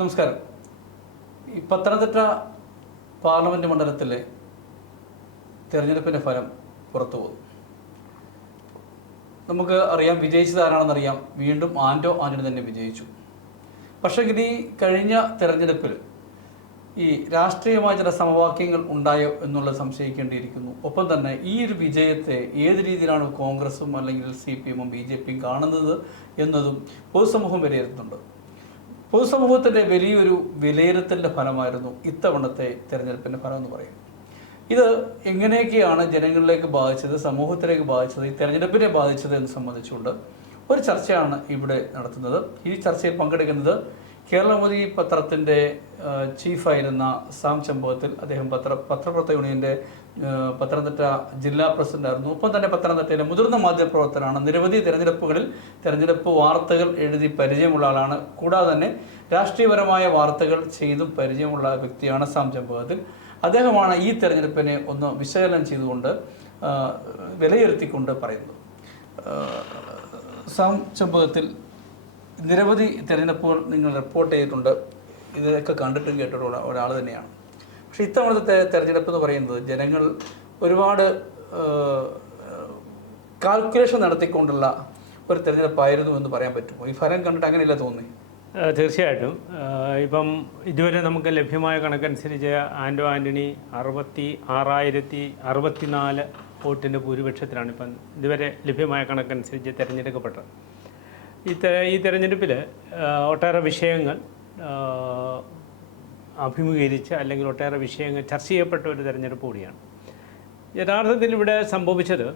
നമസ്കാരം. ഈ പത്തനംതിട്ട പാർലമെന്റ് മണ്ഡലത്തിലെ തിരഞ്ഞെടുപ്പിന്റെ ഫലം പുറത്തു പോകും നമുക്ക് അറിയാം വിജയിച്ചത് ആരാണെന്നറിയാം വീണ്ടും ആന്റോ ആന്റണി തന്നെ വിജയിച്ചു. പക്ഷേ ഇനി കഴിഞ്ഞ തിരഞ്ഞെടുപ്പിൽ ഈ രാഷ്ട്രീയമായ ചില സമവാക്യങ്ങൾ ഉണ്ടായോ എന്നുള്ളത് സംശയിക്കേണ്ടിയിരിക്കുന്നു. ഒപ്പം തന്നെ ഈ ഒരു വിജയത്തെ ഏത് രീതിയിലാണ് കോൺഗ്രസും അല്ലെങ്കിൽ സി പി എമ്മും ബി ജെ പിയും കാണുന്നത് എന്നതും പൊതുസമൂഹം വിലയിരുത്തുന്നുണ്ട്. പൊതുസമൂഹത്തിന്റെ വലിയൊരു വിലയിരുത്തലിന്റെ ഫലമായിരുന്നു ഇത്തവണത്തെ തിരഞ്ഞെടുപ്പിന്റെ ഫലം എന്ന് പറയും ഇത് എങ്ങനെയൊക്കെയാണ് ജനങ്ങളിലേക്ക് ബാധിച്ചത് സമൂഹത്തിലേക്ക് ബാധിച്ചത് ഈ തെരഞ്ഞെടുപ്പിനെ ബാധിച്ചത് എന്ന് സംബന്ധിച്ചുകൊണ്ട് ഒരു ചർച്ചയാണ് ഇവിടെ നടത്തുന്നത്. ഈ ചർച്ചയിൽ പങ്കെടുക്കുന്നത് കേരളമതി പത്രത്തിന്റെ ചീഫായിരുന്ന സാം ചമ്പവത്തിൽ അദ്ദേഹം പത്ര പത്രപ്രവർത്തക യൂണിയന്റെ പത്തനംതിട്ട ജില്ലാ പ്രസിഡന്റായിരുന്നു ഒപ്പം തന്നെ പത്തനംതിട്ടയിലെ മുതിർന്ന മാധ്യമപ്രവർത്തനാണ് നിരവധി തിരഞ്ഞെടുപ്പുകളിൽ തിരഞ്ഞെടുപ്പ് വാർത്തകൾ എഴുതി പരിചയമുള്ള ആളാണ്. കൂടാതെ തന്നെ രാഷ്ട്രീയപരമായ വാർത്തകൾ ചെയ്തും പരിചയമുള്ള വ്യക്തിയാണ് സാം ചമ്പവത്തിൽ അദ്ദേഹമാണ് ഈ തെരഞ്ഞെടുപ്പിനെ ഒന്ന് വിശകലനം ചെയ്തുകൊണ്ട് വിലയിരുത്തിക്കൊണ്ട് പറയുന്നത്. സാം ചമ്പകത്തിൽ നിരവധി തിരഞ്ഞെടുപ്പുകൾ നിങ്ങൾ റിപ്പോർട്ട് ചെയ്തിട്ടുണ്ട്. ഇതൊക്കെ കണ്ടിട്ടും കേട്ടിട്ടുള്ള ഒരാൾ തന്നെയാണ്. പക്ഷേ ഇത്തവണത്തെ തെരഞ്ഞെടുപ്പ് എന്ന് പറയുന്നത് ജനങ്ങൾ ഒരുപാട് കാൽക്കുലേഷൻ നടത്തിക്കൊണ്ടുള്ള ഒരു തെരഞ്ഞെടുപ്പായിരുന്നു എന്ന് പറയാൻ പറ്റുമോ? ഈ ഫലം കണ്ടിട്ട് അങ്ങനെയല്ല തോന്നി തീർച്ചയായിട്ടും. ഇപ്പം ഇതുവരെ നമുക്ക് ലഭ്യമായ കണക്കനുസരിച്ച് ആൻഡോ ആന്റണി അറുപത്തി ആറായിരത്തി അറുപത്തിനാല് വോട്ടിന്റെ ഭൂരിപക്ഷത്തിലാണ് ഇപ്പം ഇതുവരെ ലഭ്യമായ കണക്കനുസരിച്ച് തിരഞ്ഞെടുക്കപ്പെട്ടത്. ഈ ഈ തെരഞ്ഞെടുപ്പിൽ ഒട്ടേറെ വിഷയങ്ങൾ അഭിമുഖീകരിച്ച് അല്ലെങ്കിൽ ഒട്ടേറെ വിഷയങ്ങൾ ചർച്ച ചെയ്യപ്പെട്ട ഒരു തെരഞ്ഞെടുപ്പ് കൂടിയാണ്. യഥാർത്ഥത്തിൽ ഇവിടെ സംഭവിച്ചത്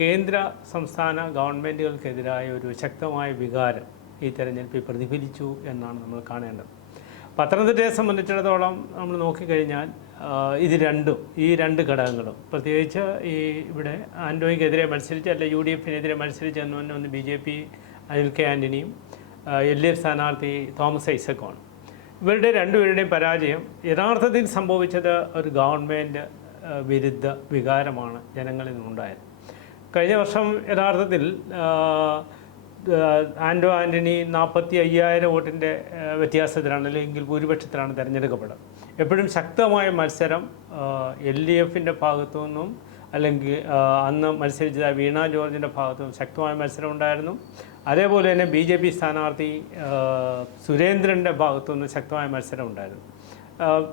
കേന്ദ്ര സംസ്ഥാന ഗവൺമെന്റുകൾക്കെതിരായ ഒരു ശക്തമായ വികാരം ഈ തെരഞ്ഞെടുപ്പിൽ പ്രതിഫലിച്ചു എന്നാണ് നമ്മൾ കാണേണ്ടത്. പത്തനംതിട്ടയെ സംബന്ധിച്ചിടത്തോളം നമ്മൾ നോക്കിക്കഴിഞ്ഞാൽ ഇത് രണ്ടും ഈ രണ്ട് ഘടകങ്ങളും പ്രത്യേകിച്ച് ഈ ഇവിടെ ആൻഡോയ്ക്കെതിരെ മത്സരിച്ച് അല്ലെ യു ഡി എഫിനെതിരെ മത്സരിച്ച് എന്ന് പറഞ്ഞ ഒന്ന് B J P Anil K ആന്റണിയും L D F സ്ഥാനാർത്ഥി തോമസ് ഐസക്കുമാണ് ഇവരുടെ രണ്ടുപേരുടെയും പരാജയം യഥാർത്ഥത്തിൽ സംഭവിച്ചത് ഒരു ഗവൺമെന്റ് വിരുദ്ധ വികാരമാണ് ജനങ്ങളിൽ നിന്നുണ്ടായത്. കഴിഞ്ഞ വർഷം യഥാർത്ഥത്തിൽ ആൻഡോ ആന്റണി നാൽപ്പത്തി അയ്യായിരം വോട്ടിന്റെ വ്യത്യാസത്തിലാണ് അല്ലെങ്കിൽ ഭൂരിപക്ഷത്തിലാണ് തിരഞ്ഞെടുക്കപ്പെടുന്നത്. എപ്പോഴും ശക്തമായ മത്സരം എൽ ഡി എഫിന്റെ ഭാഗത്തു നിന്നും അല്ലെങ്കിൽ അന്ന് മത്സരിച്ച വീണ ജോർജിന്റെ ഭാഗത്തും ശക്തമായ മത്സരം ഉണ്ടായിരുന്നു അതേപോലെ തന്നെ ബി ജെ പി സ്ഥാനാർത്ഥി സുരേന്ദ്രന്റെ ഭാഗത്തു നിന്ന് ശക്തമായ മത്സരം ഉണ്ടായിരുന്നു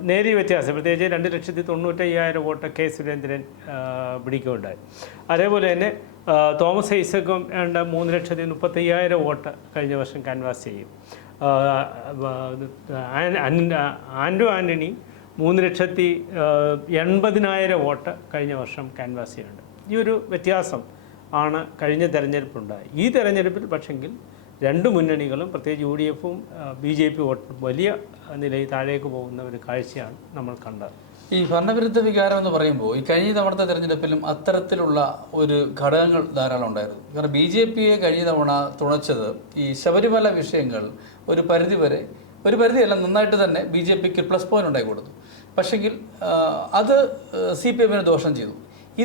നേരിയ വ്യത്യാസം പ്രത്യേകിച്ച് രണ്ട് ലക്ഷത്തി തൊണ്ണൂറ്റയ്യായിരം വോട്ട് കെ സുരേന്ദ്രൻ പിടിക്കുകയുണ്ടായി അതേപോലെ തന്നെ തോമസ് ഐസക്കും വേണ്ട മൂന്ന് ലക്ഷത്തി മുപ്പത്തയ്യായിരം വോട്ട് കഴിഞ്ഞ വർഷം ക്യാൻവാസ് ചെയ്യും ആൻഡോ ആന്റണി മൂന്ന് ലക്ഷത്തി എൺപതിനായിരം വോട്ട് കഴിഞ്ഞ വർഷം ക്യാൻവാസ് ചെയ്യുന്നുണ്ട് ഈ ഒരു വ്യത്യാസം ആണ് കഴിഞ്ഞ തെരഞ്ഞെടുപ്പുണ്ടായത്. ഈ തെരഞ്ഞെടുപ്പിൽ പക്ഷെങ്കിൽ രണ്ട് മുന്നണികളും പ്രത്യേകിച്ച് യു ഡി എഫും ബി ജെ പി വോട്ടും വലിയ നിലയിൽ താഴേക്ക് പോകുന്ന ഒരു കാഴ്ചയാണ് നമ്മൾ കണ്ടത്. ഈ ഭരണവിരുദ്ധ വികാരം എന്ന് പറയുമ്പോൾ ഈ കഴിഞ്ഞ തവണത്തെ തെരഞ്ഞെടുപ്പിലും അത്തരത്തിലുള്ള ഒരു ഘടകങ്ങൾ ധാരാളം ഉണ്ടായിരുന്നു. കാരണം ബി ജെ പിയെ കഴിഞ്ഞ തവണ തുണച്ചത് ഈ ശബരിമല വിഷയങ്ങൾ ഒരു പരിധിവരെ ഒരു പരിധിയല്ല നന്നായിട്ട് തന്നെ ബി ജെ പിക്ക് പ്ലസ് പോയിന്റ് ഉണ്ടായി കൊടുത്തു. പക്ഷെങ്കിൽ അത് സി പി എമ്മിന് ദോഷം ചെയ്തു.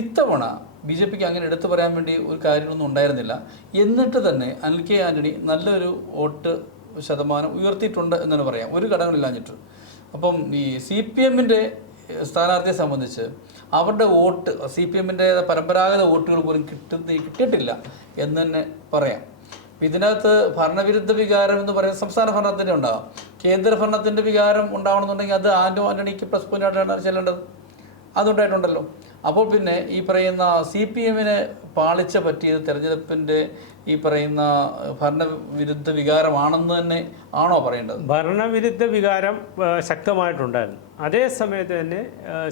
ഇത്തവണ ബി ജെ പിക്ക് അങ്ങനെ എടുത്തു പറയാൻ വേണ്ടി ഒരു കാര്യമൊന്നും ഉണ്ടായിരുന്നില്ല. എന്നിട്ട് തന്നെ അനിൽ കെ ആന്റണി നല്ലൊരു വോട്ട് ശതമാനം ഉയർത്തിയിട്ടുണ്ട് എന്നാണ് പറയാം. ഒരു ഘടകങ്ങളില്ലാഞ്ഞിട്ട് അപ്പം ഈ സി പി എമ്മിന്റെ സ്ഥാനാർത്ഥിയെ സംബന്ധിച്ച് അവരുടെ വോട്ട് സി പി എമ്മിന്റെ പരമ്പരാഗത വോട്ടുകൾ പോലും കിട്ടുന്ന കിട്ടിയിട്ടില്ല എന്ന് തന്നെ പറയാം. ഇതിനകത്ത് ഭരണവിരുദ്ധ വികാരം എന്ന് പറയുന്നത് സംസ്ഥാന ഭരണത്തിന്റെ ഉണ്ടാകാം കേന്ദ്ര ഭരണത്തിന്റെ വികാരം ഉണ്ടാവണമെന്നുണ്ടെങ്കിൽ അത് ആന്റോ ആന്റണിക്ക് പ്ലസ് പോയിന്റായിട്ടാണ് ചെല്ലേണ്ടത്. അതുണ്ടായിട്ടുണ്ടല്ലോ. അപ്പോൾ പിന്നെ ഈ പറയുന്ന സി പി എമ്മിനെ പാളിച്ച പറ്റിയത് തെരഞ്ഞെടുപ്പിന്റെ ഈ പറയുന്ന ഭരണവിരുദ്ധ വികാരമാണെന്ന് തന്നെ ആണോ പറയേണ്ടത്? ഭരണവിരുദ്ധ വികാരം ശക്തമായിട്ടുണ്ടായിരുന്നു. അതേ സമയത്ത് തന്നെ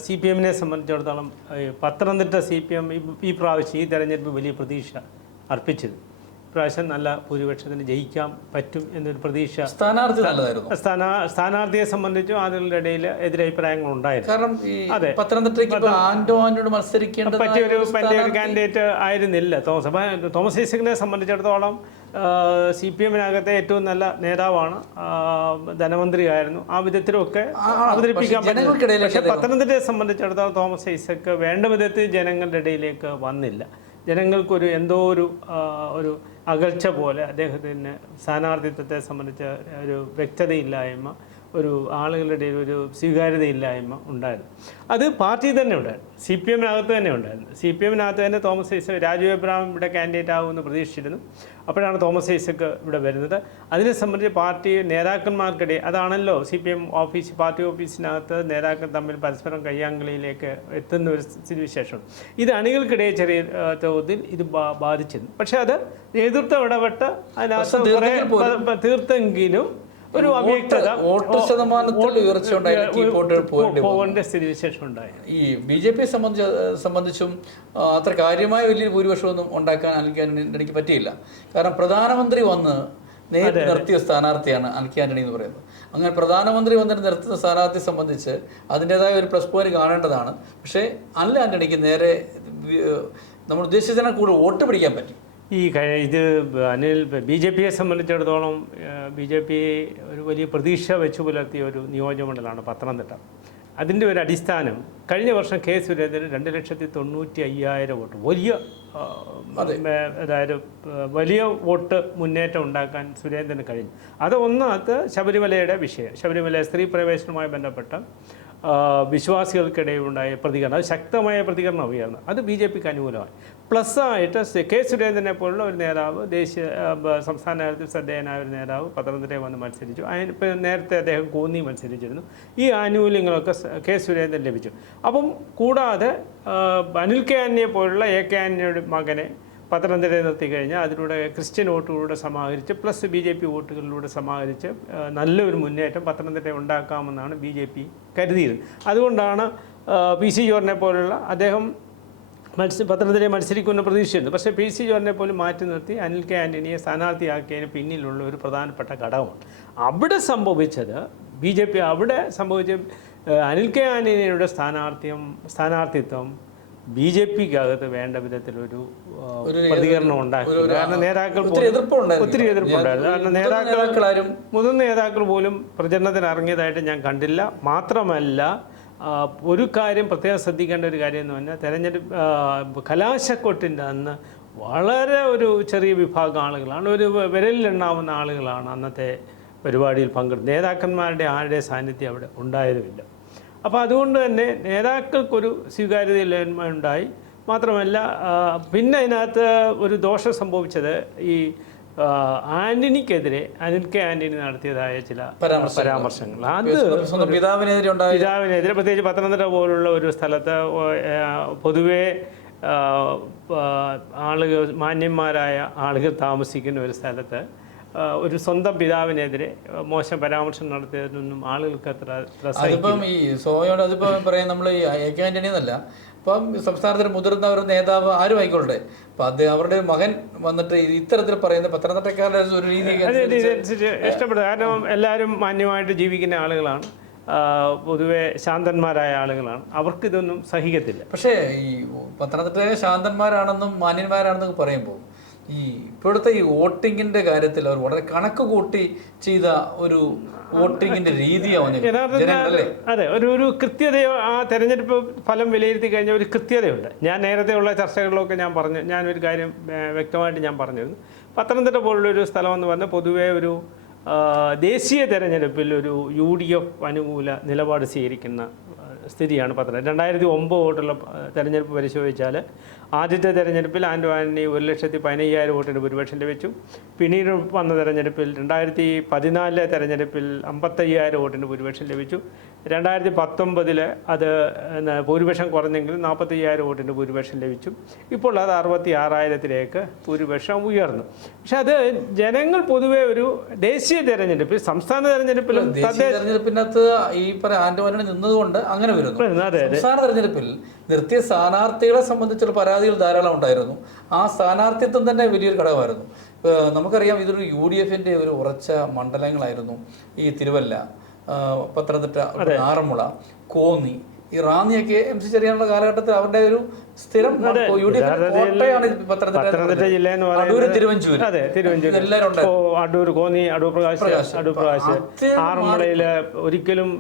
സി പി എമ്മിനെ സംബന്ധിച്ചിടത്തോളം പത്തനംതിട്ട സി പി എം ഈ പ്രാവശ്യം ഈ തെരഞ്ഞെടുപ്പ് വലിയ പ്രതീക്ഷ അർപ്പിച്ചിരുന്നു. ഇപ്രാവശ്യം നല്ല ഭൂരിപക്ഷത്തിന് ജയിക്കാൻ പറ്റും എന്നൊരു പ്രതീക്ഷ സ്ഥാനാർത്ഥി നല്ലതായിരുന്നു. സ്ഥാനാ സ്ഥാനാർത്ഥിയെ സംബന്ധിച്ചും ആളുകളുടെ ഇടയിൽ എതിരഭിപ്രായങ്ങൾ ഉണ്ടായിരുന്നു. കാരണം ഈ അതെ. പത്തനംതിട്ടയ്ക്ക് ഇപ്പൊ ആന്റോ ആന്റോട് മത്സരിക്കേണ്ടത് പറ്റിയൊരു വലിയ ഒരു കാൻഡിഡേറ്റ് ആയിരുന്നില്ല. തോമസ് തോമസ് ഐസക്കിനെ സംബന്ധിച്ചിടത്തോളം സി പി എമ്മിനകത്തെ ഏറ്റവും നല്ല നേതാവാണ്. ധനമന്ത്രി ധനമന്ത്രിയായിരുന്നു. ആ വിധത്തിലൊക്കെ അവതരിപ്പിക്കാൻ പറ്റും പക്ഷേ പത്തനംതിട്ടയെ സംബന്ധിച്ചിടത്തോളം തോമസ് ഐസക്ക് വേണ്ട വിധത്തിൽ ജനങ്ങളുടെ ഇടയിലേക്ക് വന്നില്ല. ജനങ്ങൾക്കൊരു എന്തോ ഒരു ഒരു അകൽച്ച പോലെ അദ്ദേഹത്തിന് സ്ഥാനാർത്ഥിത്വത്തെ സംബന്ധിച്ച ഒരു വ്യക്തതയില്ലായ്മ ഒരു ആളുകളുടെ ഒരു സ്വീകാര്യതയില്ലായ്മ ഉണ്ടായിരുന്നു. അത് പാർട്ടി തന്നെ ഉണ്ടായിരുന്നു. സി പി എമ്മിനകത്ത് തന്നെ ഉണ്ടായിരുന്നു. സി പി എമ്മിനകത്ത് തന്നെ തോമസ് ഐസക് രാജു എബ്രഹാം ഇവിടെ കാൻഡിഡേറ്റ് ആകുമെന്ന് പ്രതീക്ഷിച്ചിരുന്നു. അപ്പോഴാണ് തോമസ് ഐസക് ഇവിടെ വരുന്നത്. അതിനെ സംബന്ധിച്ച് പാർട്ടി നേതാക്കന്മാർക്കിടെ അതാണല്ലോ C P M office party ഓഫീസിനകത്ത് നേതാക്കൾ തമ്മിൽ പരസ്പരം കയ്യാങ്കളിയിലേക്ക് എത്തുന്ന ഒരു സ്ഥിതിവിശേഷം ഇത് അണികൾക്കിടയിൽ ചെറിയ തോതിൽ ഇത് ബാ- ബാധിച്ചിരുന്നു. പക്ഷേ അത് നേതൃത്വം ഇടപെട്ട് അതിനകത്ത് തീർത്തെങ്കിലും ഒരു അവ്യക്തത വോട്ട് ശതമാനത്തിൽ ഉയർച്ച പോകേണ്ടി സ്ഥിതിവിശേഷം ഉണ്ടായി. ഈ ബി ജെ പിയെ സംബന്ധിച്ച് സംബന്ധിച്ചും അത്ര കാര്യമായ വലിയ ഭൂരിപക്ഷമൊന്നും ഉണ്ടാക്കാൻ അനിൽ ആന്റണിക്ക് പറ്റിയില്ല. കാരണം പ്രധാനമന്ത്രി വന്ന് നേരിട്ട് നിർത്തിയ സ്ഥാനാർത്ഥിയാണ് അനിൽ ആന്റണി എന്ന് പറയുന്നത്. അങ്ങനെ പ്രധാനമന്ത്രി വന്നിട്ട് നിർത്തുന്ന സ്ഥാനാർത്ഥി സംബന്ധിച്ച് അതിന്റെതായ ഒരു പ്ലസ് പോയിന്റ് കാണേണ്ടതാണ്. പക്ഷേ അനിൽ ആന്റണിക്ക് നേരെ നമ്മൾ ഉദ്ദേശിച്ചതിനെ കൂടുതൽ വോട്ട് പിടിക്കാൻ പറ്റി. ഈ ഇത് അനിൽ ബി ജെ പിയെ സംബന്ധിച്ചിടത്തോളം ബി ജെ പി ഒരു വലിയ പ്രതീക്ഷ വെച്ചു പുലർത്തിയ ഒരു നിയോജകമണ്ഡലമാണ് പത്തനംതിട്ട. അതിന്റെ ഒരു അടിസ്ഥാനം കഴിഞ്ഞ വർഷം കെ സുരേന്ദ്രൻ രണ്ട് ലക്ഷത്തി തൊണ്ണൂറ്റി അയ്യായിരം വോട്ട്. വലിയ അതായത് വലിയ വോട്ട് മുന്നേറ്റം ഉണ്ടാക്കാൻ സുരേന്ദ്രന് കഴിഞ്ഞു. അത് ഒന്നാമത് ശബരിമലയുടെ വിഷയം. ശബരിമല സ്ത്രീ പ്രവേശനവുമായി ബന്ധപ്പെട്ട ഉണ്ടായ പ്രതികരണം അത് ശക്തമായ പ്രതികരണം ഉയർന്നു. അത് ബി ജെ പിക്ക് അനുകൂലമായി. പ്ലസ് ആയിട്ട് സി- കെ സുരേന്ദ്രനെ പോലുള്ള ഒരു നേതാവ് ദേശീയ സംസ്ഥാന തലത്തിൽ ശ്രദ്ധേയനായ ഒരു നേതാവ് പത്തനംതിട്ടയിൽ വന്ന് മത്സരിച്ചു. അതിന് ഇപ്പം നേരത്തെ അദ്ദേഹം കോന്നി മത്സരിച്ചിരുന്നു. ഈ ആനുകൂല്യങ്ങളൊക്കെ കെ സുരേന്ദ്രൻ ലഭിച്ചു. അപ്പം കൂടാതെ അനിൽ കെ ആന്യെ പോലുള്ള എ കെ ആന്യയുടെ മകനെ പത്തനംതിട്ടയിൽ നിർത്തി കഴിഞ്ഞാൽ അതിലൂടെ ക്രിസ്ത്യൻ വോട്ടുകളിലൂടെ സമാഹരിച്ച് പ്ലസ് ബി ജെ പി വോട്ടുകളിലൂടെ സമാഹരിച്ച് നല്ലൊരു മുന്നേറ്റം പത്തനംതിട്ട ഉണ്ടാക്കാമെന്നാണ് ബി ജെ പി കരുതിയത് അതുകൊണ്ടാണ് പി സി ജോറിനെ പോലുള്ള അദ്ദേഹം മത്സ പത്രത്തിലെ മത്സരിക്കുന്ന പ്രതീക്ഷയുണ്ട്. പക്ഷേ പി സി ജോർജിനെ പോലും മാറ്റി നിർത്തി അനിൽ കെ ആന്റണിയെ സ്ഥാനാർത്ഥിയാക്കിയതിന് പിന്നിലുള്ള ഒരു പ്രധാനപ്പെട്ട ഘടകമാണ് അവിടെ സംഭവിച്ചത് ബി ജെ പി അവിടെ സംഭവിച്ച അനിൽ കെ ആന്റണിയുടെ സ്ഥാനാർത്ഥ്യം സ്ഥാനാർത്ഥിത്വം ബി ജെ പിക്ക് അകത്ത് വേണ്ട വിധത്തിലൊരു പ്രതികരണം ഉണ്ടാക്കി. കാരണം നേതാക്കൾ ഒത്തിരി എതിർപ്പുണ്ടായിരുന്നു. കാരണം നേതാക്കൾ മുതിർന്ന നേതാക്കൾ പോലും പ്രചരണത്തിന് ഇറങ്ങിയതായിട്ട് ഞാൻ കണ്ടില്ല. മാത്രമല്ല ഒരു കാര്യം പ്രത്യേകം ശ്രദ്ധിക്കേണ്ട ഒരു കാര്യം എന്ന് പറഞ്ഞാൽ തെരഞ്ഞെടുപ്പ് കലാശക്കൊട്ടിന്റെ അന്ന് വളരെ ഒരു ചെറിയ വിഭാഗം ആളുകളാണ്. ഒരു വിരലിലെണ്ണാവുന്ന ആളുകളാണ് അന്നത്തെ പരിപാടിയിൽ പങ്കെടുത്ത. നേതാക്കന്മാരുടെ ആരുടെ സാന്നിധ്യം അവിടെ ഉണ്ടായതുമില്ല അപ്പോൾ അതുകൊണ്ട് തന്നെ നേതാക്കൾക്കൊരു സ്വീകാര്യതയില്ലായ്മ ഉണ്ടായി മാത്രമല്ല പിന്നെ അതിനകത്ത് ഒരു ദോഷം സംഭവിച്ചത് ഈ ആന്റണിക്കെതിരെ അനിൽ കെ ആന്റണി നടത്തിയതായ ചില പരാമർശങ്ങൾ. അത് പിതാവിനെതിരെ പ്രത്യേകിച്ച് പത്തനംതിട്ട പോലുള്ള ഒരു സ്ഥലത്ത് പൊതുവെ ആളുകൾ മാന്യന്മാരായ ആളുകൾ താമസിക്കുന്ന ഒരു സ്ഥലത്ത് ഒരു സ്വന്തം പിതാവിനെതിരെ മോശം പരാമർശം നടത്തിയതിനൊന്നും ആളുകൾക്ക് അത്ര അതിപ്പം ഈ സോയോട് അതിപ്പോ പറയാം നമ്മൾ ഈ എ കെ ആന്റണി എന്നല്ല ഇപ്പം സംസ്ഥാനത്തിന് മുതിർന്ന ഒരു നേതാവ് ആരും ആയിക്കൊള്ളട്ടെ അപ്പൊ അത് അവരുടെ മകൻ വന്നിട്ട് ഇത്തരത്തിൽ പറയുന്ന പത്തനംതിട്ടക്കാരുടെ ഒരു രീതി അത് കാരണം എല്ലാവരും മാന്യമായിട്ട് ജീവിക്കുന്ന ആളുകളാണ്. പൊതുവെ ശാന്തന്മാരായ ആളുകളാണ്. അവർക്ക് ഇതൊന്നും സഹിക്കത്തില്ല. പക്ഷേ ഈ പത്തനംതിട്ടയിലെ ശാന്തന്മാരാണെന്നും മാന്യന്മാരാണെന്നൊക്കെ പറയുമ്പോൾ ഈ ഇപ്പോഴത്തെ ഈ വോട്ടിങ്ങിന്റെ കാര്യത്തിൽ അവർ വളരെ കണക്ക് കൂട്ടി ചെയ്ത ഒരു വോട്ടിങ്ങിന്റെ രീതിയാണ് അതെ ഒരു ഒരു കൃത്യതയോ ആ തെരഞ്ഞെടുപ്പ് ഫലം വിലയിരുത്തി കഴിഞ്ഞ ഒരു കൃത്യതയുണ്ട്. ഞാൻ നേരത്തെ ഉള്ള ചർച്ചകളിലൊക്കെ ഞാൻ പറഞ്ഞു ഞാൻ ഒരു കാര്യം വ്യക്തമായിട്ട് ഞാൻ പറഞ്ഞിരുന്നു. പത്തനംതിട്ട പോലുള്ള ഒരു സ്ഥലം എന്ന് പറഞ്ഞാൽ പൊതുവേ ഒരു ദേശീയ തെരഞ്ഞെടുപ്പിൽ ഒരു യു ഡി എഫ് അനുകൂല നിലപാട് സ്വീകരിക്കുന്ന സ്ഥിതിയാണ് പത്തനംതിട്ട രണ്ടായിരത്തി ഒമ്പത് വോട്ടുള്ള തെരഞ്ഞെടുപ്പ് പരിശോധിച്ചാൽ ആദ്യത്തെ തെരഞ്ഞെടുപ്പിൽ ആൻഡ് ആന്റണി ഒരു ലക്ഷത്തി പതിനയ്യായിരം വോട്ടിന് ഭൂരിപക്ഷം ലഭിച്ചു പിന്നീട് വന്ന തെരഞ്ഞെടുപ്പിൽ രണ്ടായിരത്തി പതിനാലിലെ തെരഞ്ഞെടുപ്പിൽ അമ്പത്തയ്യായിരം വോട്ടിന് ഭൂരിപക്ഷം ലഭിച്ചു. രണ്ടായിരത്തി പത്തൊമ്പതിൽ അത് ഭൂരിപക്ഷം കുറഞ്ഞെങ്കിലും നാൽപ്പത്തയ്യായിരം വോട്ടിന് ഭൂരിപക്ഷം ലഭിച്ചു. ഇപ്പോൾ അത് അറുപത്തി ആറായിരത്തിലേക്ക് ഭൂരിപക്ഷം ഉയർന്നു. പക്ഷെ അത് ജനങ്ങൾ പൊതുവെ ഒരു ദേശീയ തെരഞ്ഞെടുപ്പിൽ സംസ്ഥാന തെരഞ്ഞെടുപ്പിലും തെരഞ്ഞെടുപ്പിനകത്ത് ഈ പറ ആൻഡ് നിന്നതുകൊണ്ട് അങ്ങനെ വരുന്നു. സംസ്ഥാന തെരഞ്ഞെടുപ്പിൽ നിർത്തിയ സ്ഥാനാർത്ഥികളെ സംബന്ധിച്ചുള്ള പരാതികൾ ധാരാളം ഉണ്ടായിരുന്നു. ആ സ്ഥാനാർത്ഥിത്വം തന്നെ വലിയൊരു ഘടകമായിരുന്നു. നമുക്കറിയാം ഇതൊരു യു ഡി എഫിന്റെ ഒരു ഉറച്ച മണ്ഡലങ്ങളായിരുന്നു. ഈ തിരുവല്ല പത്തനംതിട്ട ആറന്മുള കോന്നി ഈ റാന്നിയൊക്കെ എം സി ചെറിയാനുള്ള കാലഘട്ടത്തിൽ അവരുടെ ഒരു സ്ഥിരം പത്തനംതിട്ട ജില്ല എന്ന് പറയുന്നത് അതെ തിരുവഞ്ചൂർ അടൂർ കോന്നി അടൂർ പ്രകാശ് അടൂർ പ്രകാശ്. ആറന്മുളയിൽ ഒരിക്കലും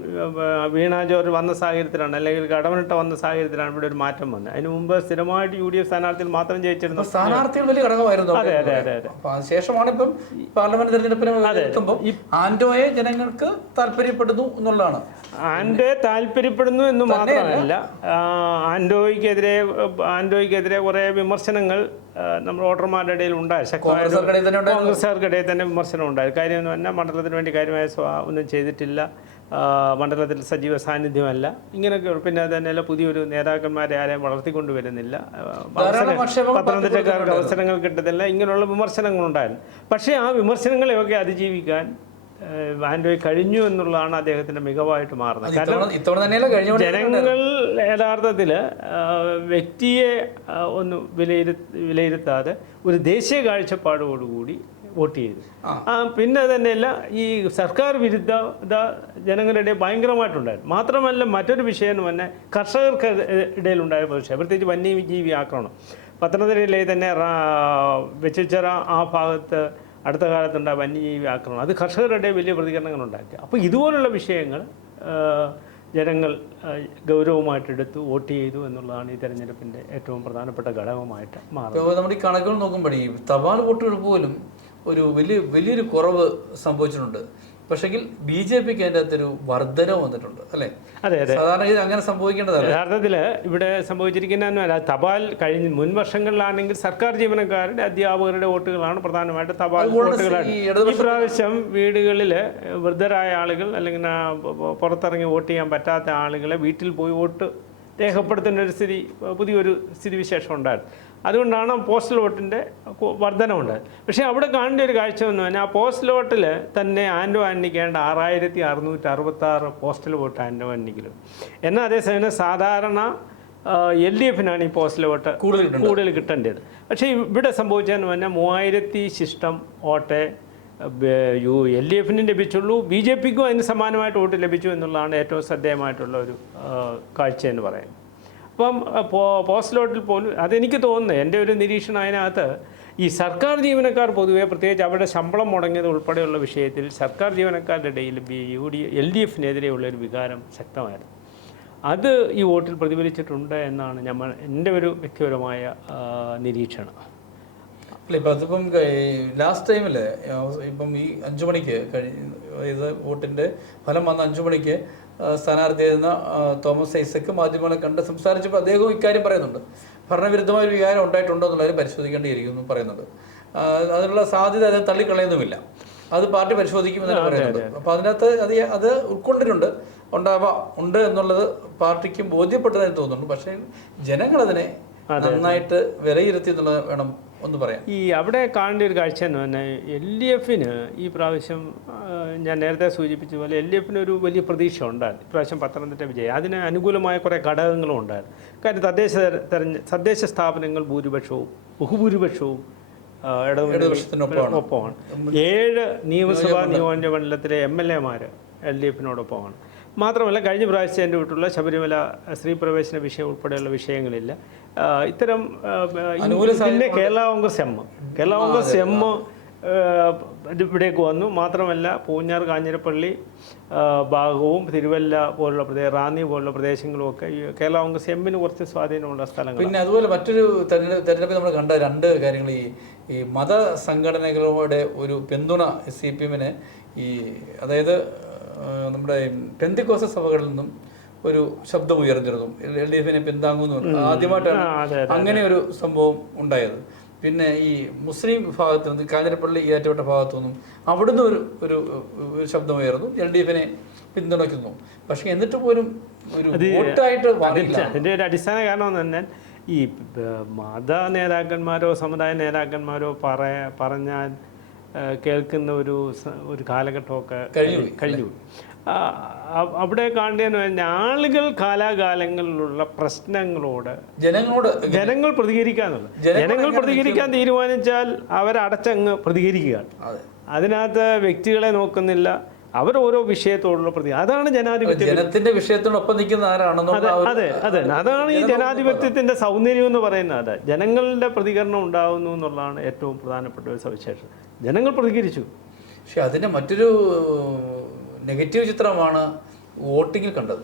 വീണാജോർ വീണ ജോർജ് വന്ന സാഹചര്യത്തിലാണ്. അല്ലെങ്കിൽ കടമനിട്ട വന്ന സാഹചര്യത്തിലാണ് ഇവിടെ ഒരു മാറ്റം വന്നത്. അതിന് മുമ്പ് സ്ഥിരമായിട്ട് യു ഡി എഫ് സ്ഥാനാർത്ഥികൾ മാത്രം ജയിച്ചിരുന്നു സ്ഥാനാർത്ഥികൾ വലിയ ഘടകമായിരുന്നു അതെ അതെ അതെ ഇപ്പം പാർലമെന്റ് തെരഞ്ഞെടുപ്പിന് ആന്റോയെ ജനങ്ങൾക്ക് താല്പര്യപ്പെടുന്നു എന്നുള്ളതാണ്. ആന്റോയെ താല്പര്യപ്പെടുന്നു എന്ന് മാത്രമല്ല ആ, ആൻഡോയ്ക്കെതിരെ കുറേ വിമർശനങ്ങൾ നമ്മൾ വോട്ടർമാരുടെ ഇടയിൽ ഉണ്ടായി. കോൺഗ്രസ്സുകാർക്കിടയിൽ തന്നെ വിമർശനം ഉണ്ടായി. കാര്യം എന്ന് പറഞ്ഞാൽ മണ്ഡലത്തിന് വേണ്ടി കാര്യമായ ഒന്നും ചെയ്തിട്ടില്ല. മണ്ഡലത്തിൽ സജീവ സാന്നിധ്യമല്ല. ഇങ്ങനെയൊക്കെ പിന്നെ തന്നെയല്ല പുതിയൊരു നേതാക്കന്മാരെ ആരെയും വളർത്തിക്കൊണ്ടു വരുന്നില്ല. പത്തനംതിട്ടക്കാർക്ക് അവസരങ്ങൾ കിട്ടത്തില്ല. ഇങ്ങനെയുള്ള വിമർശനങ്ങളുണ്ടായിരുന്നു. പക്ഷേ ആ വിമർശനങ്ങളെയൊക്കെ അതിജീവിക്കാൻ ഏഹ്, കഴിഞ്ഞു എന്നുള്ളതാണ് അദ്ദേഹത്തിന്റെ മികവായിട്ട് മാറുന്നത്. കാരണം ജനങ്ങൾ യഥാർത്ഥത്തിൽ വ്യക്തിയെ ഒന്ന് വിലയിരു വിലയിരുത്താതെ ഒരു ദേശീയ കാഴ്ചപ്പാടോടുകൂടി വോട്ട് ചെയ്തു. ആ. പിന്നെ തന്നെയല്ല ഈ സർക്കാർ വിരുദ്ധത ജനങ്ങളുടെ ഭയങ്കരമായിട്ടുണ്ടായിരുന്നു. മാത്രമല്ല മറ്റൊരു വിഷയം പറഞ്ഞാൽ കർഷകർക്ക് ഇടയിലുണ്ടായ പ്രതിഷേധം പ്രത്യേകിച്ച് വന്യജീവി ആക്രമണം. പത്തനംതിട്ടയിലെ തന്നെ വെച്ചിച്ചിറ ആ ഭാഗത്ത് അടുത്ത കാലത്തുണ്ടായ വന്യജീവി ആക്രമണം. അത് കർഷകരുടെ വലിയ പ്രതികരണങ്ങൾ ഉണ്ടാക്കി അപ്പോൾ ഇതുപോലുള്ള വിഷയങ്ങൾ ജനങ്ങൾ ഗൗരവമായിട്ടെടുത്ത് വോട്ട് ചെയ്തു എന്നുള്ളതാണ് ഈ തെരഞ്ഞെടുപ്പിന്റെ ഏറ്റവും പ്രധാനപ്പെട്ട ഘടകമായിട്ട് മാറുന്നത്. നമ്മുടെ ഈ കണക്കുകൾ നോക്കുമ്പോഴേ തപാൽ വോട്ടുകൾ പോലും ഒരു വലിയ വലിയൊരു കുറവ് സംഭവിച്ചിട്ടുണ്ട്. പക്ഷെങ്കിൽ ബി ജെ പിക്ക് അതിന്റെ അകത്തൊരു വർധന വന്നിട്ടുണ്ട് അല്ലേ? അതെ അതെ. സാധാരണ ഇത് അങ്ങനെ സംഭവിക്കേണ്ടതാണ് യഥാർത്ഥത്തിൽ ഇവിടെ സംഭവിച്ചിരിക്കുന്നതെന്നല്ല തപാൽ കഴിഞ്ഞ മുൻ വർഷങ്ങളിലാണെങ്കിൽ സർക്കാർ ജീവനക്കാരുടെ അധ്യാപകരുടെ വോട്ടുകളാണ് പ്രധാനമായിട്ട് തപാൽ വോട്ടുകളാണ്. ഈ പ്രാവശ്യം വീടുകളിൽ വൃദ്ധരായ ആളുകൾ അല്ലെങ്കിൽ പുറത്തിറങ്ങി വോട്ട് ചെയ്യാൻ പറ്റാത്ത ആളുകളെ വീട്ടിൽ പോയി വോട്ട് രേഖപ്പെടുത്തുന്ന ഒരു സ്ഥിതി പുതിയൊരു സ്ഥിതിവിശേഷം ഉണ്ടായിരുന്നു. അതുകൊണ്ടാണ് പോസ്റ്റൽ വോട്ടിന്റെ വർധനമുണ്ട് പക്ഷേ അവിടെ കാണേണ്ട ഒരു കാഴ്ച എന്ന് പറഞ്ഞാൽ ആ പോസ്റ്റൽ വോട്ടിൽ തന്നെ ആൻഡോ ആന്റിക്കേണ്ട ആറായിരത്തി അറുന്നൂറ്റി അറുപത്താറ് പോസ്റ്റൽ വോട്ട് ആൻഡോ ആന്റിക്കിലും എന്നാൽ അതേസമയം സാധാരണ എൽ ഡി എഫിനാണ് ഈ പോസ്റ്റൽ വോട്ട് കൂടുതൽ. കൂടുതൽ കിട്ടേണ്ടത്. പക്ഷേ ഇവിടെ സംഭവിച്ചതെന്ന് പറഞ്ഞാൽ മൂവായിരത്തി ശിഷ്ടം വോട്ടെ യു എൽ ഡി എഫിനും ലഭിച്ചുള്ളൂ. ബി ജെ പിക്കും അതിന് സമാനമായിട്ട് വോട്ട് ലഭിച്ചു എന്നുള്ളതാണ് ഏറ്റവും ശ്രദ്ധേയമായിട്ടുള്ള ഒരു കാഴ്ചയെന്ന് കാഴ്ച എന്ന് പറയുന്നത്. അപ്പം ആ, പോ- പോസ്റ്റൽ വോട്ടിൽ പോലും അതെനിക്ക് തോന്നുന്നത് എന്റെ ഒരു നിരീക്ഷണം അതിനകത്ത് ഈ സർക്കാർ ജീവനക്കാർ പൊതുവെ പ്രത്യേകിച്ച് അവരുടെ ശമ്പളം മുടങ്ങിയത് ഉൾപ്പെടെയുള്ള വിഷയത്തിൽ സർക്കാർ ജീവനക്കാരുടെ ഇടയിൽ യു ഡി എൽ ഡി എഫിനെതിരെയുള്ള ഒരു വികാരം ശക്തമായിരുന്നു. അത് ഈ വോട്ടിൽ പ്രതിഫലിച്ചിട്ടുണ്ട് എന്നാണ് നമ്മൾ എന്റെ ഒരു വ്യക്തിപരമായ നിരീക്ഷണം. അല്ല ഇപ്പം അതിപ്പം ലാസ്റ്റ് ടൈമിൽ ഇപ്പം ഈ അഞ്ചു മണിക്ക് കഴിഞ്ഞ ഇത് വോട്ടിന്റെ ഫലം വന്ന അഞ്ചു മണിക്ക് സ്ഥാനാർത്ഥിയായിരുന്ന തോമസ് ഐസക്ക് മാധ്യമങ്ങളെ കണ്ട് സംസാരിച്ചപ്പോൾ അദ്ദേഹവും ഇക്കാര്യം പറയുന്നുണ്ട്. ഭരണവിരുദ്ധമായ ഒരു വികാരം ഉണ്ടായിട്ടുണ്ടോ എന്നുള്ളവർ പരിശോധിക്കേണ്ടിയിരിക്കുന്നു പറയുന്നുണ്ട്. അതിനുള്ള സാധ്യത അത് തള്ളിക്കളയുന്നുമില്ല. അത് പാർട്ടി പരിശോധിക്കുമെന്നാണ് പറയുന്നത്. അപ്പോൾ അതിനകത്ത് അത് അത് ഉൾക്കൊണ്ടിട്ടുണ്ട്. ഉണ്ടാവാം ഉണ്ട് എന്നുള്ളത് പാർട്ടിക്ക് ബോധ്യപ്പെട്ടതായി തോന്നുന്നുണ്ട്. പക്ഷേ ജനങ്ങളതിനെ നന്നായിട്ട് വിലയിരുത്തി എന്നുള്ളത് വേണം ഒന്ന് പറയാം. ഈ അവിടെ കാണേണ്ട ഒരു കാഴ്ച എന്ന് പറഞ്ഞാൽ എൽ ഡി എഫിന് ഈ പ്രാവശ്യം ഞാൻ നേരത്തെ സൂചിപ്പിച്ച പോലെ എൽ ഡി എഫിന് ഒരു വലിയ പ്രതീക്ഷ ഉണ്ടായിരുന്നു. ഇപ്രാവശ്യം പത്തനംതിട്ട വിജയം. അതിന് അനുകൂലമായ കുറേ ഘടകങ്ങളും ഉണ്ടായിരുന്നു. കാര്യം തദ്ദേശ തെരഞ്ഞ തദ്ദേശ സ്ഥാപനങ്ങൾ ഭൂരിപക്ഷവും ബഹുഭൂരിപക്ഷവും ഇടതുപക്ഷത്തിനൊപ്പമാണ്. ഏഴ് നിയമസഭാ നിയോജക മണ്ഡലത്തിലെ എം എൽ എമാർ എൽ ഡി എഫിനോടൊപ്പമാണ്. മാത്രമല്ല കഴിഞ്ഞ പ്രാവശ്യം എന്റെ വീട്ടിലുള്ള ശബരിമല സ്ത്രീ പ്രവേശന വിഷയം ഉൾപ്പെടെയുള്ള വിഷയങ്ങളില്ല. ഇത്തരം പിന്നെ കേരള കോൺഗ്രസ് എം. കേരള കോൺഗ്രസ് എം ഇവിടേക്ക് വന്നു. മാത്രമല്ല പൂഞ്ഞാർ കാഞ്ഞിരപ്പള്ളി ഭാഗവും തിരുവല്ല പോലുള്ള പ്രദേശം റാന്നി പോലുള്ള പ്രദേശങ്ങളും ഒക്കെ ഈ കേരള കോൺഗ്രസ് എമ്മിന് കുറച്ച് സ്വാധീനമുള്ള സ്ഥലങ്ങൾ പിന്നെ അതുപോലെ മറ്റൊരു തെരഞ്ഞെടുപ്പ് നമ്മൾ കണ്ട രണ്ട് കാര്യങ്ങൾ. ഈ ഈ മത സംഘടനകളുടെ ഒരു പിന്തുണ സി പി എമ്മിന് ഈ അതായത് നമ്മുടെ പെന്തിക്കോസ സഭകളിൽ നിന്നും ഒരു ശബ്ദം ഉയർന്നിരുന്നു. എൽ ഡി എഫിനെ പിന്താങ്ങുന്നു ആദ്യമായിട്ടാണ് അങ്ങനെ ഒരു സംഭവം ഉണ്ടായത്. പിന്നെ ഈ മുസ്ലിം വിഭാഗത്തിൽ നിന്ന് കാഞ്ഞിരപ്പള്ളി ഈയാറ്റുപേട്ട ഭാഗത്തു നിന്നും അവിടുന്ന് ഒരു ഒരു ഒരു ശബ്ദമുയർന്നു എൽ ഡി എഫിനെ പിന്തുണയ്ക്കുന്നു. പക്ഷെ എന്നിട്ട് പോലും ഒരു വോട്ടായിട്ട് അതിന്റെ ഒരു അടിസ്ഥാന കാരണം തന്നെ ഈ മത നേതാക്കന്മാരോ സമുദായ നേതാക്കന്മാരോ പറയ പറഞ്ഞാൽ കേൾക്കുന്ന ഒരു ഒരു കാലഘട്ടമൊക്കെ കഴിഞ്ഞു അവിടെ കാണേണ്ടതെന്ന് ആളുകൾ കാലാകാലങ്ങളിലുള്ള പ്രശ്നങ്ങളോട് ജനങ്ങളോട് ജനങ്ങൾ പ്രതികരിക്കാന്നുള്ളത്. ജനങ്ങൾ പ്രതികരിക്കാൻ തീരുമാനിച്ചാൽ അവരടച്ചങ്ങ് പ്രതികരിക്കുകയാണ്. അതെ. അതിനകത്ത് വ്യക്തികളെ നോക്കുന്നില്ല അവർ ഓരോ വിഷയത്തോടുള്ള പ്രതി അതാണ് ജനാധിപത്യം. ജനത്തിന്റെ വിഷയത്തിനൊപ്പം നിൽക്കുന്ന ആരാണെന്നോ അതെ അതെ അതെ. അതാണ് ഈ ജനാധിപത്യത്തിന്റെ സൗന്ദര്യം എന്ന് പറയുന്നത്. അതെ ജനങ്ങളുടെ പ്രതികരണം ഉണ്ടാകുന്നു എന്നുള്ളതാണ് ഏറ്റവും പ്രധാനപ്പെട്ട ഒരു സവിശേഷത. ജനങ്ങൾ പ്രതികരിച്ചു. പക്ഷെ അതിന്റെ മറ്റൊരു നെഗറ്റീവ് ചിത്രമാണ് വോട്ടിങ്ങിൽ കണ്ടത്.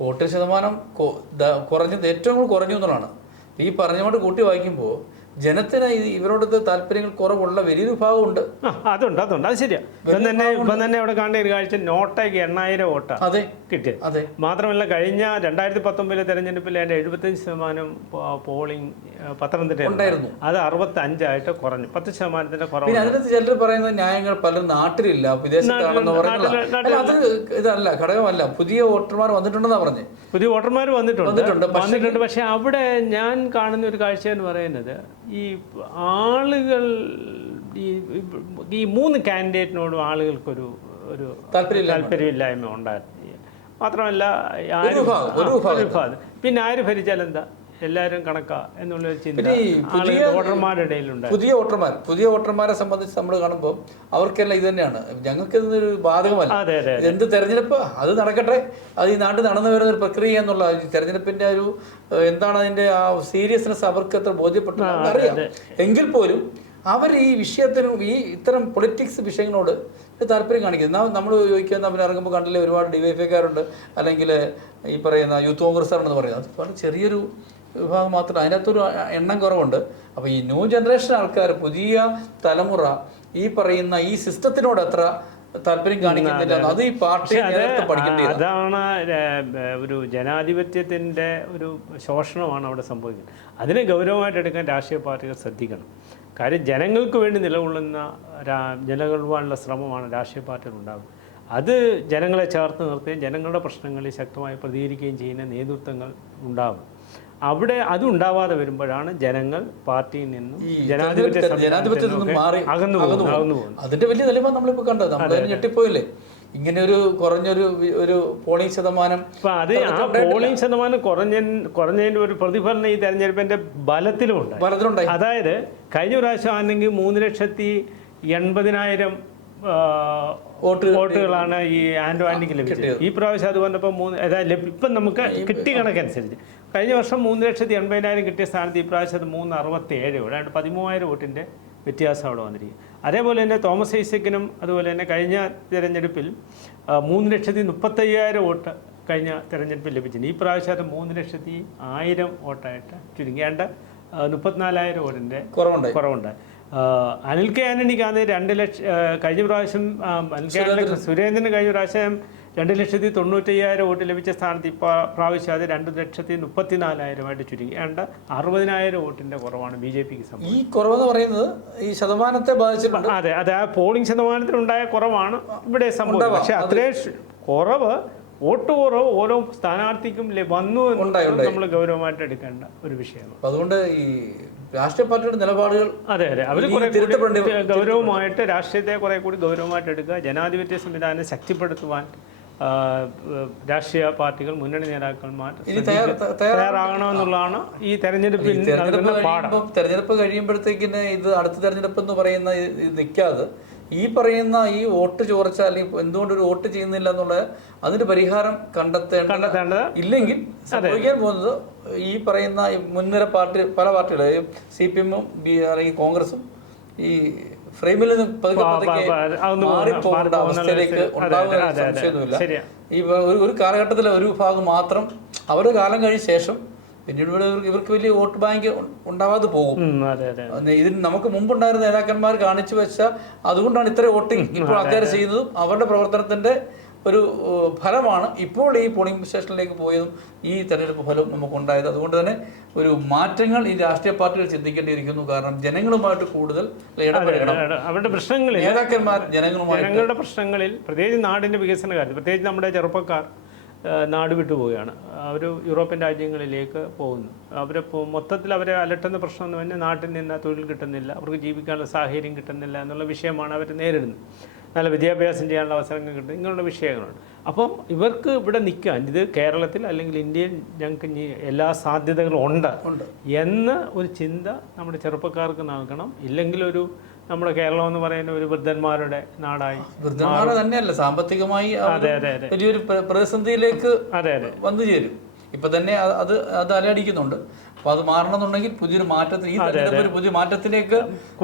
വോട്ടിംഗ് ശതമാനം കുറഞ്ഞത് ഏറ്റവും കൂടുതൽ കുറഞ്ഞു എന്നുള്ളതാണ്. ഈ പറഞ്ഞുകൊണ്ട് കൂട്ടി വായിക്കുമ്പോൾ ജനത്തിന് ഇവരോടത്തെ ഇവരോടത് താല്പര്യങ്ങൾ കുറവുള്ള വലിയൊരു ഭാഗമുണ്ട് അതുണ്ട് അതുണ്ട്. അത് ശരിയാ. ഇപ്പം തന്നെ ഇപ്പം തന്നെ അവിടെ കാണേണ്ട ഒരു കാഴ്ച നോട്ടയ്ക്ക് എണ്ണായിരം വോട്ടാണ് അതെ. കിട്ടിയത്. അതെ. മാത്രമല്ല കഴിഞ്ഞ രണ്ടായിരത്തി പത്തൊമ്പതിലെ തെരഞ്ഞെടുപ്പിൽ അതിന്റെ എഴുപത്തഞ്ച് ശതമാനം പോളിംഗ് ആ, അത് അറുപത്തി അഞ്ചായിട്ട് കുറഞ്ഞു. പത്ത് ശതമാനത്തിന്റെ കുറവ്. പിന്നെ അതിനകത്ത് ചിലർ പറയുന്ന ന്യായങ്ങൾ പലരും നാട്ടിലില്ല വിദേശത്താണെന്ന് പറയുന്നത്. ഇതല്ല ഘടകമല്ല. പുതിയ വോട്ടർമാർ വന്നിട്ടുണ്ടെന്നാ പറഞ്ഞേ. പുതിയ വോട്ടർമാർ വന്നിട്ടുണ്ട്. വന്നിട്ടുണ്ട്, പക്ഷേ- അവിടെ ഞാൻ കാണുന്ന ഒരു കാഴ്ച എന്ന് പറയുന്നത് ഈ ആളുകൾ ഈ ഈ മൂന്ന് കാൻഡിഡേറ്റിനോടും ആളുകൾക്കൊരു ഒരു താല്പര്യമില്ല താല്പര്യമില്ലായ്മ ഉണ്ടായിരുന്നു. മാത്രമല്ല. പിന്നെ ആര് ഭരിച്ചാൽ എന്താ എല്ലാവരും കണക്കാ എന്നുള്ള ചിന്ത വോട്ടർമാരുടെ ഇടയിലുണ്ട് പുതിയ വോട്ടർമാർ പുതിയ വോട്ടർമാരെ സംബന്ധിച്ച് നമ്മൾ കാണുമ്പോൾ അവർക്കെല്ലാം ഇത് തന്നെയാണ്. ഞങ്ങൾക്ക് ഇതൊരു ബാധകമല്ല. എന്ത് തെരഞ്ഞെടുപ്പ്? അത് നടക്കട്ടെ. അത് ഈ നാട്ടിൽ നടന്നു വരുന്ന ഒരു പ്രക്രിയ എന്നുള്ള തെരഞ്ഞെടുപ്പിന്റെ ഒരു എന്താണ് അതിന്റെ ആ സീരിയസ്നെസ് അവർക്ക് എത്ര ബോധ്യപ്പെട്ടു അറിയാം എങ്കിൽ പോലും അവർ ഈ വിഷയത്തിനും ഈ ഇത്തരം പൊളിറ്റിക്സ് വിഷയങ്ങളോട് താല്പര്യം കാണിക്കുന്നത് നമ്മൾ ചോദിക്കുക നമ്മൾ ഇറങ്ങുമ്പോൾ കണ്ടില്ലേ ഒരുപാട് ഡിവൈഫൈക്കാരുണ്ട് അല്ലെങ്കിൽ ഈ പറയുന്ന യൂത്ത് കോൺഗ്രസ്സാണെന്ന് പറയുന്നത്. അത് വളരെ ചെറിയൊരു വിഭാഗം മാത്രം. അതിനകത്തൊരു എണ്ണം കുറവുണ്ട്. അപ്പോൾ ഈ ന്യൂ ജനറേഷൻ ആൾക്കാർ പുതിയ തലമുറ ഈ പറയുന്ന ഈ സിസ്റ്റത്തിനോട് എത്ര താല്പര്യം കാണിക്കുന്നില്ല. അത്. ഈ പാർട്ടി അതാണ് ഒരു ജനാധിപത്യത്തിന്റെ ഒരു ശോഷണമാണ് അവിടെ സംഭവിക്കുന്നത്. അതിനെ ഗൗരവമായിട്ട് എടുക്കാൻ രാഷ്ട്രീയ പാർട്ടികൾ ശ്രദ്ധിക്കണം. കാര്യം ജനങ്ങൾക്ക് വേണ്ടി നിലകൊള്ളുന്ന നിലകൊള്ളുവാനുള്ള ശ്രമമാണ് രാഷ്ട്രീയ പാർട്ടികൾ ഉണ്ടാകുന്നത് അത് ജനങ്ങളെ ചേർത്ത് നിർത്തുകയും ജനങ്ങളുടെ പ്രശ്നങ്ങളിൽ ശക്തമായി പ്രതികരിക്കുകയും ചെയ്യുന്ന നേതൃത്വങ്ങൾ ഉണ്ടാകും അവിടെ അത് ഉണ്ടാവാതെ വരുമ്പോഴാണ് ജനങ്ങൾ പാർട്ടിയിൽ നിന്നും ജനാധിപത്യ ജനാധിപത്യത്തിൽ നിന്നും മാറി അകന്നു അകന്നു പോകുന്നു പോകും. അകന്നു പോകുന്നു അതിന്റെ വലിയ തെളിവാണ് നമ്മളിപ്പോ കണ്ടത്. നമ്മൾ ഞെട്ടിപ്പോയില്ലേ? ഇങ്ങനെ ഒരു കുറഞ്ഞൊരു ഒരു പോളിംഗ് ശതമാനം അത് ആ പോളിംഗ് ശതമാനം കുറഞ്ഞ കുറഞ്ഞതിന്റെ ഒരു പ്രതിഫലനം ഈ തെരഞ്ഞെടുപ്പിന്റെ ബലത്തിലുമുണ്ട് ബലത്തിലുണ്ട് അതായത് കഴിഞ്ഞ പ്രാവശ്യം ആണെങ്കിൽ മൂന്ന് ലക്ഷത്തി എൺപതിനായിരം വോട്ട് വോട്ടുകളാണ് ഈ ആന്റോ ആൻഡിക്ക് ലഭിച്ചത്. ഈ പ്രാവശ്യം അത് വന്നപ്പോൾ മൂന്ന് അതായത് ഇപ്പം നമുക്ക് കിട്ടിയ കണക്കനുസരിച്ച്. കഴിഞ്ഞ വർഷം മൂന്ന് ലക്ഷത്തി എൺപതിനായിരം കിട്ടിയ സ്ഥാനത്ത് ഈ പ്രാവശ്യം അത് മൂന്ന് അറുപത്തി ഏഴ് അതായത് പതിമൂവായിരം വോട്ടിന്റെ വ്യത്യാസം അവിടെ വന്നിരിക്കും അതേപോലെ തന്നെ തോമസ് ഐസക്കിനും അതുപോലെ തന്നെ കഴിഞ്ഞ തിരഞ്ഞെടുപ്പിൽ മൂന്ന് ലക്ഷത്തി മുപ്പത്തയ്യായിരം വോട്ട് കഴിഞ്ഞ തിരഞ്ഞെടുപ്പിൽ ലഭിച്ചിട്ടുണ്ട്. ഈ പ്രാവശ്യം അത് മൂന്ന് ലക്ഷത്തി ആയിരം വോട്ടായിട്ട് ചുരുങ്ങിയാണ്ട് മുപ്പത്തിനാലായിരം വോട്ടിന്റെ കുറവുണ്ട്. കുറവുണ്ട് അനിൽ കെ ആന്റണിക്കാന്ന് രണ്ട് ലക്ഷം കഴിഞ്ഞ പ്രാവശ്യം അനിൽ കെ ആന്റണി സുരേന്ദ്രന് കഴിഞ്ഞ പ്രാവശ്യം രണ്ട് ലക്ഷത്തി തൊണ്ണൂറ്റയ്യായിരം വോട്ട് ലഭിച്ച സ്ഥാനത്ത് ഇപ്പോൾ പ്രാവശ്യം അത് രണ്ട് ലക്ഷത്തി മുപ്പത്തിനാലായിരമായിട്ട് ചുരുങ്ങി. ഏണ്ട അറുപതിനായിരം വോട്ടിന്റെ കുറവാണ് ബി ജെ പിക്ക് ഈ കുറവെന്ന് പറയുന്നത് ഈ ശതമാനത്തെ ബാധിച്ചിട്ടുണ്ട്. അതെ അതെ ആ പോളിംഗ് ശതമാനത്തിലുണ്ടായ കുറവാണ് ഇവിടെ സംഭവം. പക്ഷെ അത്രേ കുറവ് വോട്ട് കുറവ് ഓരോ സ്ഥാനാർത്ഥിക്കും വന്നു നമ്മൾ ഗൗരവമായിട്ട് എടുക്കേണ്ട ഒരു വിഷയമാണ്. അതുകൊണ്ട് ഈ രാഷ്ട്രീയ പാർട്ടിയുടെ നിലപാടുകൾ അതെ അതെ. അവർ കുറെ ഗൗരവമായിട്ട് രാഷ്ട്രീയത്തെ കുറെ കൂടി ഗൗരവമായിട്ട് എടുക്കുക ജനാധിപത്യ സംവിധാനം ശക്തിപ്പെടുത്തുവാൻ രാഷ്ട്രീയ പാർട്ടികൾ മുന്നണി നേതാക്കന്മാർ തയ്യാറാകണമെന്നുള്ളതാണ് ഈ തെരഞ്ഞെടുപ്പിൽ തെരഞ്ഞെടുപ്പ് കഴിയുമ്പോഴത്തേക്കിന് ഇത് അടുത്ത തെരഞ്ഞെടുപ്പ് എന്ന് പറയുന്ന നിൽക്കാതെ ഈ പറയുന്ന ഈ വോട്ട് ചോർച്ച അല്ലെങ്കിൽ എന്തുകൊണ്ട് ഒരു വോട്ട് ചെയ്യുന്നില്ല എന്നുള്ളത് അതിന് പരിഹാരം കണ്ടെത്തേണ്ട കണ്ടെത്തേണ്ടത് ഇല്ലെങ്കിൽ സംഭവിക്കാൻ പോകുന്നത് ഈ പറയുന്ന മുൻനിര പാർട്ടി പല പാർട്ടികളും സി പി എമ്മും അല്ലെങ്കിൽ കോൺഗ്രസും ഈ ഫ്രെയിമിൽ അവസ്ഥയിലേക്ക് ശരിയാ. ഈ ഒരു കാലഘട്ടത്തിലെ ഒരു വിഭാഗം മാത്രം അവരുടെ കാലം കഴിഞ്ഞ ശേഷം പിന്നീട് ഇവിടെ ഇവർക്ക് വലിയ വോട്ട് ബാങ്ക് ഉണ്ടാവാതെ പോകും. ഇതിന് നമുക്ക് മുമ്പുണ്ടായിരുന്ന നേതാക്കന്മാർ കാണിച്ചു വെച്ച അതുകൊണ്ടാണ് ഇത്ര വോട്ടിംഗ് ഇപ്പോൾ ആൾക്കാർ ചെയ്യുന്നതും അവരുടെ പ്രവർത്തനത്തിന്റെ ഒരു ഫലമാണ് ഇപ്പോൾ ഈ പോളിംഗ് സ്റ്റേഷനിലേക്ക് പോയതും ഈ തെരഞ്ഞെടുപ്പ് ഫലവും നമുക്കുണ്ടായത്. അതുകൊണ്ട് തന്നെ ഒരു മാറ്റങ്ങൾ ഈ രാഷ്ട്രീയ പാർട്ടികൾ ചിന്തിക്കേണ്ടിയിരിക്കുന്നു. കാരണം ജനങ്ങളുമായിട്ട് കൂടുതൽ അവരുടെ പ്രശ്നങ്ങളിൽ നേതാക്കന്മാർ ജനങ്ങളുമായി ജനങ്ങളുടെ പ്രശ്നങ്ങളിൽ പ്രത്യേകിച്ച് നാടിന്റെ വികസന കാര്യത്തിൽ പ്രത്യേകിച്ച് നമ്മുടെ ചെറുപ്പക്കാർ നാട് വിട്ടു പോവുകയാണ്. അവർ യൂറോപ്യൻ രാജ്യങ്ങളിലേക്ക് പോകുന്നു. അവരെ മൊത്തത്തിൽ അവരെ അലട്ടുന്ന പ്രശ്നം എന്ന് പറഞ്ഞാൽ നാട്ടിൽ നിന്ന് തൊഴിൽ കിട്ടുന്നില്ല അവർക്ക് ജീവിക്കാനുള്ള സാഹചര്യം കിട്ടുന്നില്ല എന്നുള്ള വിഷയമാണ് അവർ നേരിടുന്നത്. നല്ല വിദ്യാഭ്യാസം ചെയ്യാനുള്ള അവസരങ്ങൾ കിട്ടും. ഇങ്ങനെയുള്ള വിഷയങ്ങളുണ്ട്. അപ്പം ഇവർക്ക് ഇവിടെ നിൽക്കാൻ ഇത് കേരളത്തിൽ അല്ലെങ്കിൽ ഇന്ത്യയിൽ ഞങ്ങൾക്ക് ഇനി എല്ലാ സാധ്യതകളും ഉണ്ട് എന്ന ഒരു ചിന്ത നമ്മുടെ ചെറുപ്പക്കാർക്ക് നൽകണം. ഇല്ലെങ്കിൽ ഒരു നമ്മുടെ കേരളം എന്ന് പറയുന്ന ഒരു വൃദ്ധന്മാരുടെ നാടായി തന്നെയല്ല സാമ്പത്തികമായി അതെ അതെ അതെ. വലിയൊരു പ്രതിസന്ധിയിലേക്ക് അതെ അതെ. വന്നു ചേരും. ഇപ്പൊ തന്നെ അത് അത് അത് അലയടിക്കുന്നുണ്ട്. അപ്പൊ അത് മാറണമെന്നുണ്ടെങ്കിൽ പുതിയൊരു മാറ്റത്തിന് ഈ തെരഞ്ഞെടുപ്പ് ഒരു പുതിയ മാറ്റത്തിലേക്ക്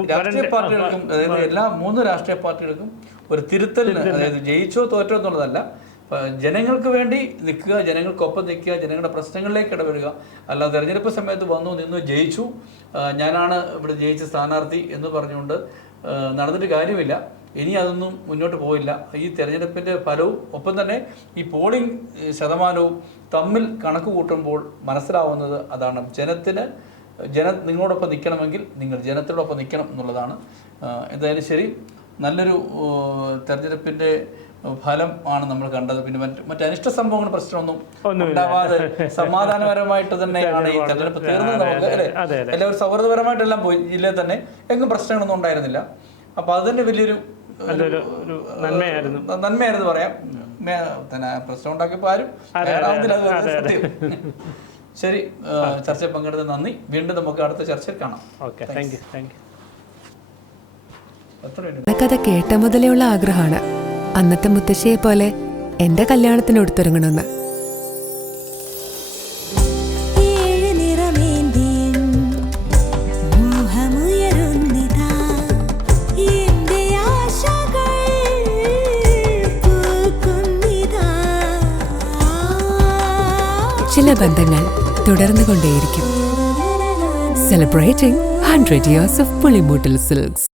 രാഷ്ട്രീയ പാർട്ടികൾക്കും അതായത് എല്ലാ മൂന്ന് രാഷ്ട്രീയ പാർട്ടികൾക്കും ഒരു തിരുത്തൽ അതായത് ജയിച്ചോ തോറ്റോ എന്നുള്ളതല്ല. ജനങ്ങൾക്ക് വേണ്ടി നിൽക്കുക ജനങ്ങൾക്കൊപ്പം നിൽക്കുക ജനങ്ങളുടെ പ്രശ്നങ്ങളിലേക്ക് ഇടപെടുക. അല്ല തെരഞ്ഞെടുപ്പ് സമയത്ത് വന്നു നിന്നു ജയിച്ചു. ഞാനാണ് ഇവിടെ ജയിച്ച സ്ഥാനാർത്ഥി എന്ന് പറഞ്ഞുകൊണ്ട് നടന്നിട്ട് കാര്യമില്ല. ഇനി അതൊന്നും മുന്നോട്ട് പോയില്ല ഈ തെരഞ്ഞെടുപ്പിന്റെ ഫലവും ഒപ്പം തന്നെ ഈ പോളിംഗ് ശതമാനവും തമ്മിൽ കണക്ക് കൂട്ടുമ്പോൾ മനസ്സിലാവുന്നത് അതാണ്. ജനത്തിന് ജന നിങ്ങളോടൊപ്പം നിൽക്കണമെങ്കിൽ നിങ്ങൾ ജനത്തോടൊപ്പം നിൽക്കണം എന്നുള്ളതാണ്. എന്തായാലും ശരി. നല്ലൊരു തെരഞ്ഞെടുപ്പിന്റെ ഫലം ആണ് നമ്മൾ കണ്ടത്. പിന്നെ മറ്റു അനിഷ്ട സംഭവങ്ങൾ പ്രശ്നമൊന്നും ഉണ്ടാവാതെ സമാധാനപരമായിട്ട് തന്നെയാണ് ഈ തെരഞ്ഞെടുപ്പ് തീർന്നത് നമുക്ക് അല്ലെ? എല്ലാവരും സൗഹൃദപരമായിട്ടെല്ലാം പോയി ജില്ലയിൽ തന്നെ? എങ്ങും പ്രശ്നങ്ങളൊന്നും ഉണ്ടായിരുന്നില്ല. അപ്പൊ അത് തന്നെ വലിയൊരു നന്മയായിരുന്നു. നന്മയായിരുന്നു പറയാം. പ്രശ്നം ഉണ്ടാക്കിയപ്പോ ആരും. ശരി ചർച്ചയിൽ പങ്കെടുത്ത നന്ദി. വീണ്ടും നമുക്ക് അടുത്ത ചർച്ചയിൽ കാണാം. Okay thank you thank you. കഥ കേട്ട മുതലേ ഉള്ള ആഗ്രഹമാണ്. അന്നത്തെ മുത്തശ്ശിയെ പോലെ എന്റെ കല്യാണത്തിന് പൂക്കുന്നിതാ. ചില ബന്ധങ്ങൾ തുടർന്നുകൊണ്ടേയിരിക്കും. Celebrating hundred years of Pulimoottil silks